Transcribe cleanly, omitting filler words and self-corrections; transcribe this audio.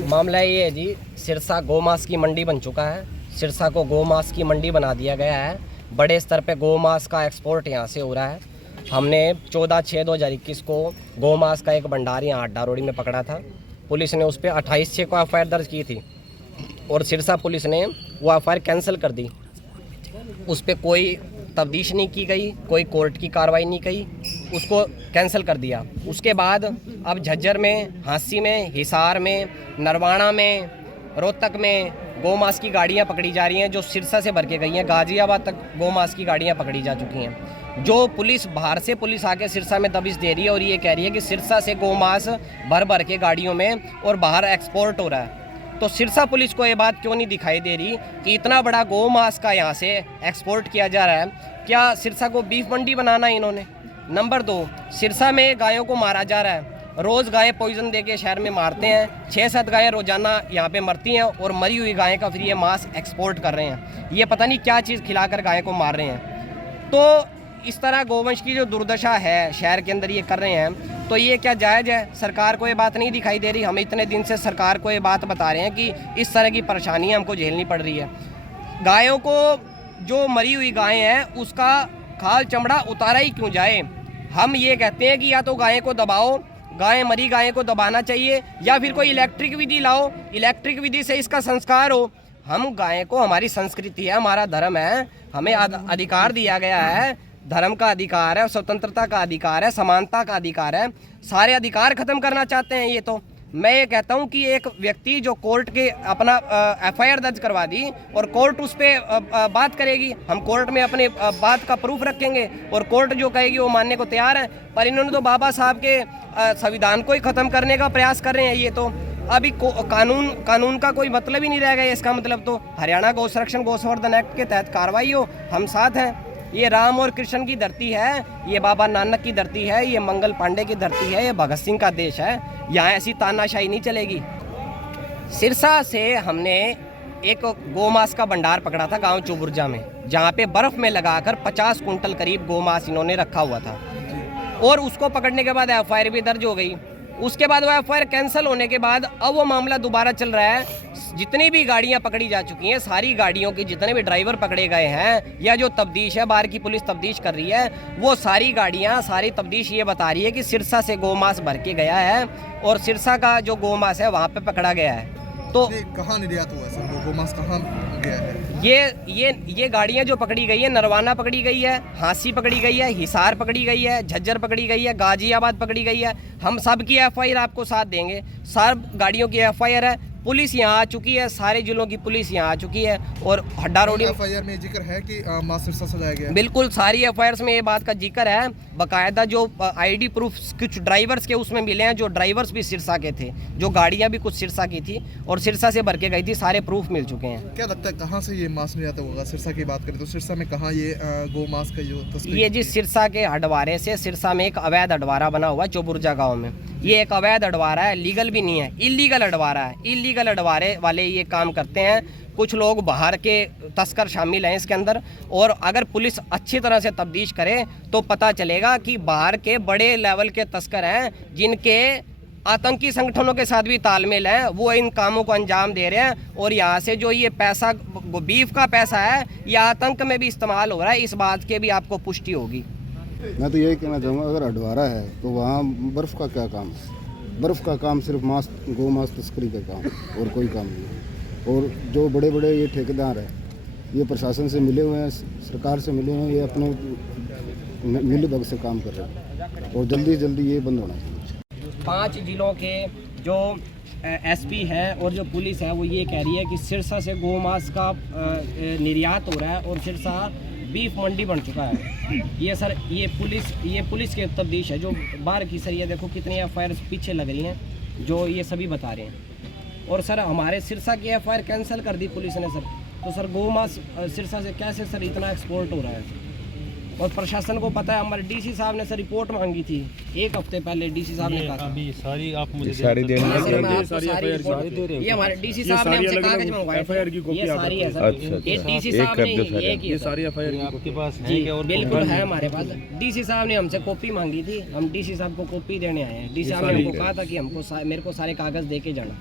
मामला ये है जी, सिरसा गोमांस की मंडी बन चुका है। सिरसा को गोमांस की मंडी बना दिया गया है। बड़े स्तर पे गोमांस का एक्सपोर्ट यहाँ से हो रहा है। हमने 14/6/2021 को गोमांस का एक भंडार यहाँ अड्डा रोडी में पकड़ा था। पुलिस ने उस पर 28/6 को एफआईआर दर्ज की थी और सिरसा पुलिस ने वो एफआईआर कैंसिल कर दी। उस पर कोई तफ्तीश नहीं की गई, कोई कोर्ट की कार्रवाई नहीं की, उसको कैंसिल कर दिया। उसके बाद अब झज्जर में, हांसी में, हिसार में, नरवाना में, रोहतक में गोमांस की गाड़ियां पकड़ी जा रही हैं जो सिरसा से भर के गई हैं। गाजियाबाद तक गोमांस की गाड़ियां पकड़ी जा चुकी हैं। जो पुलिस बाहर से पुलिस आके सिरसा में दबिश दे रही है और ये कह रही है कि सिरसा से गोमांस भर भर के गाड़ियों में और बाहर एक्सपोर्ट हो रहा है। तो सिरसा पुलिस को ये बात क्यों नहीं दिखाई दे रही कि इतना बड़ा गोमांस का यहाँ से एक्सपोर्ट किया जा रहा है? क्या सिरसा को बीफ मंडी बनाना है इन्होंने? नंबर 2, सिरसा में गायों को मारा जा रहा है। रोज़ गायें पॉइजन दे के शहर में मारते हैं। 6-7 गायें रोजाना यहाँ पे मरती हैं और मरी हुई गायें का फिर ये मांस एक्सपोर्ट कर रहे हैं। ये पता नहीं क्या चीज़ खिलाकर गाय को मार रहे हैं। तो इस तरह गोवंश की जो दुर्दशा है शहर के अंदर ये कर रहे हैं, तो ये क्या जायज़ है? सरकार को ये बात नहीं दिखाई दे रही? हम इतने दिन से सरकार को ये बात बता रहे हैं कि इस तरह की परेशानियाँ हमको झेलनी पड़ रही है। गायों को, जो मरी हुई गायें हैं उसका खाल चमड़ा उतारा ही क्यों जाए? हम ये कहते हैं कि या तो गायें को दबाओ, मरी गायें को दबाना चाहिए, या फिर कोई इलेक्ट्रिक विधि लाओ, इलेक्ट्रिक विधि से इसका संस्कार हो। हम गायें को, हमारी संस्कृति है, हमारा धर्म है, हमें अधिकार दिया गया है, धर्म का अधिकार है, स्वतंत्रता का अधिकार है, समानता का अधिकार है। सारे अधिकार खत्म करना चाहते हैं ये। तो मैं ये कहता हूँ कि एक व्यक्ति जो कोर्ट के अपना एफआईआर दर्ज करवा दी और कोर्ट उस पर बात करेगी, हम कोर्ट में अपने बात का प्रूफ रखेंगे और कोर्ट जो कहेगी वो मानने को तैयार है। पर इन्होंने तो बाबा साहब के संविधान को ही ख़त्म करने का प्रयास कर रहे हैं। ये तो अभी कानून का कोई मतलब ही नहीं रह गया। इसका मतलब तो हरियाणा गौ संरक्षण गौ संवर्धन एक्ट के तहत कार्रवाई हो, हम साथ हैं। ये राम और कृष्ण की धरती है, ये बाबा नानक की धरती है, ये मंगल पांडे की धरती है, ये भगत सिंह का देश है। यहाँ ऐसी तानाशाही नहीं चलेगी। सिरसा से हमने एक गोमांस का भंडार पकड़ा था गांव चुबुर्जा में, जहाँ पे बर्फ़ में लगाकर 50 कुंटल करीब गोमांस इन्होंने रखा हुआ था और उसको पकड़ने के बाद एफआईआर भी दर्ज हो गई। उसके बाद वो एफआईआर कैंसिल होने के बाद अब वो मामला दोबारा चल रहा है। जितनी भी गाड़ियां पकड़ी जा चुकी हैं, सारी गाड़ियों के जितने भी ड्राइवर पकड़े गए हैं या जो तफ्तीश है, बाहर की पुलिस तफ्तीश कर रही है, वो सारी गाड़ियां, सारी तफ्तीश ये बता रही है कि सिरसा से गोमांस भर के गया है और सिरसा का जो गोमांस है वहाँ पे पकड़ा गया है। तो कहाँ निर्यात हुआ सर? वो गोमांस कहाँ गया है? ये गाड़ियाँ जो पकड़ी गई है, नरवाना पकड़ी गई है, हांसी पकड़ी गई है, हिसार पकड़ी गई है, झज्जर पकड़ी गई है, गाजियाबाद पकड़ी गई है। हम सब की एफआईआर आपको साथ देंगे। सब गाड़ियों की एफआईआर है। पुलिस यहाँ आ चुकी है, सारे जिलों की पुलिस यहाँ आ चुकी है और हड्डा रोडी एफआईआर में जिक्र है कि मां सिरसा से लाया गया है। बिल्कुल, सारी एफआईआर में ये बात का जिक्र है। बाकायदा जो आईडी प्रूफ कुछ ड्राइवर्स के उसमें मिले हैं, जो ड्राइवर्स भी सिरसा के थे, जो गाड़ियाँ भी कुछ सिरसा की थी और सिरसा से भर के गई थी, सारे प्रूफ मिल चुके हैं। क्या लगता है कहाँ से ये मांस निर्यात होगा? सिरसा की बात करें तो सिरसा में कहाँ ये गोमांस का जो तस्करी? ये जी सिरसा के हडवारे से, सिरसा में एक अवैध हडवारा बना हुआ है चौबुर्जा गाँव में। ये एक अवैध हडवारा है, लीगल भी नहीं है, इलीगल हडवारा है। इलीगल हडवारे वाले ये काम करते हैं। कुछ लोग बाहर के तस्कर शामिल हैं इसके अंदर, और अगर पुलिस अच्छी तरह से तफ्तीश करे तो पता चलेगा कि बाहर के बड़े लेवल के तस्कर हैं, जिनके आतंकी संगठनों के साथ भी तालमेल है, वो इन कामों को अंजाम दे रहे हैं। और यहाँ से जो ये पैसा, बीफ का पैसा है, ये आतंक में भी इस्तेमाल हो रहा है। इस बात के भी आपको पुष्टि होगी। मैं तो यही कहना चाहूँगा, अगर हडवारा है तो वहाँ बर्फ़ का क्या काम है? बर्फ़ का काम सिर्फ गोमांस तस्करी का काम, और कोई काम नहीं है। और जो बड़े बड़े ये ठेकेदार हैं, ये प्रशासन से मिले हुए हैं, सरकार से मिले हुए हैं, ये अपने मिलीभगत से काम कर रहे हैं और जल्दी जल्दी ये बंद होना चाहिए। 5 जिलों के जो एसपी है और जो पुलिस है वो ये कह रही है कि सिरसा से गोमांस का निर्यात हो रहा है और सिरसा बीफ मंडी बन चुका है। ये सर, ये पुलिस के तफ्तीश है। जो बाहर की सर, ये देखो कितनी एफआईआर पीछे लग रही हैं, जो ये सभी बता रहे हैं। और सर हमारे सिरसा की एफआईआर कैंसिल कर दी पुलिस ने सर। तो सर गोमांस सिरसा से कैसे सर इतना एक्सपोर्ट हो रहा है? और प्रशासन को पता है। हमारे डीसी साहब ने सर रिपोर्ट मांगी थी 1 हफ्ते पहले। डीसी साहब ने कहा अभी सारी आप मुझे सारी दे ये हमारे डीसी साहब ने हमसे कागज मंगवाए, एफआईआर की कॉपी सारी है सर। ये डीसी साहब ने ये सारी एफआईआर आपके पास है जी क्या? और बिल्कुल है हमारे पास। डीसी साहब ने हमसे कॉपी मांगी थी, हम डीसी साहब को कॉपी देने आए हैं। डीसी साहब ने हमको कहा था कि हमको मेरे को सारे कागज दे के जाना।